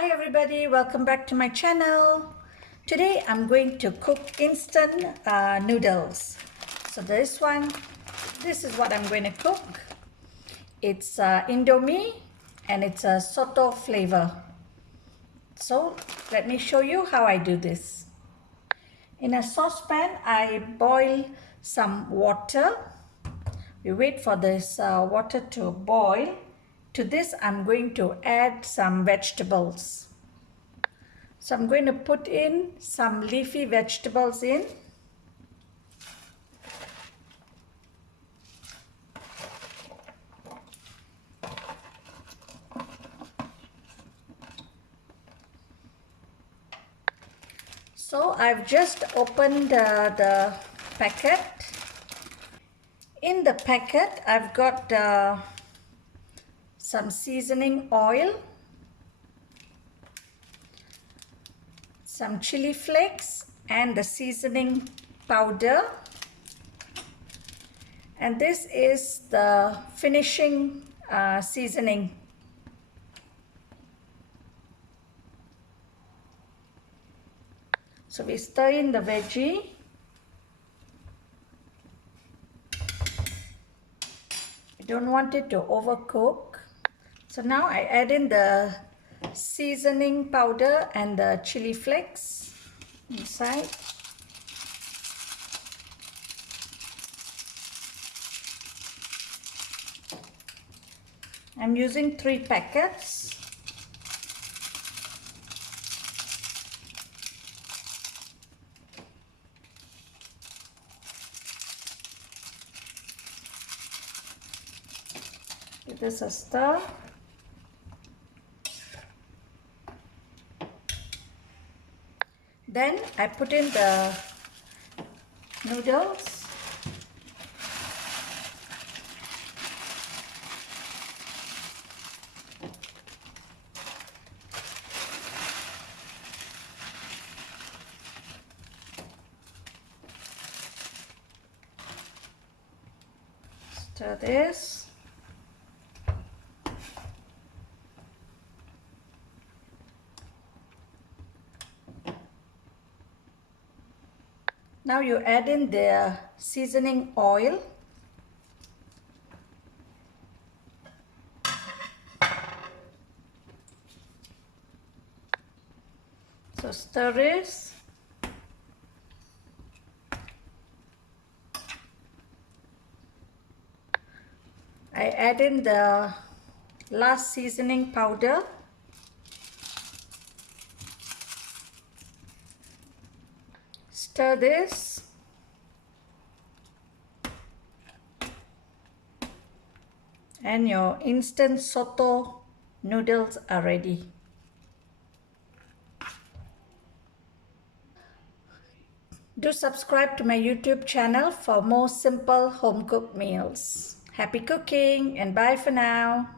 Hi everybody, welcome back to my channel. Today I'm going to cook instant noodles. So this is what I'm going to cook. It's Indomie and it's a Soto flavor. So let me show you how I do this. In a saucepan, I boil some water. We wait for this water to boil. To this, I'm going to add some vegetables. So I'm going to put in some leafy vegetables in. So I've just opened the packet. In the packet, I've got some seasoning oil, some chili flakes and the seasoning powder. And this is the finishing seasoning. So we stir in the veggie. We don't want it to overcook. So now I add in the seasoning powder and the chili flakes inside. I'm using 3 packets. Give this a stir. Then I put in the noodles. Stir this. Now you add in the seasoning oil. So stir this. I add in the last seasoning powder. Stir this. And your instant Soto noodles are ready. Do subscribe to my YouTube channel for more simple home cooked meals. Happy cooking and bye for now.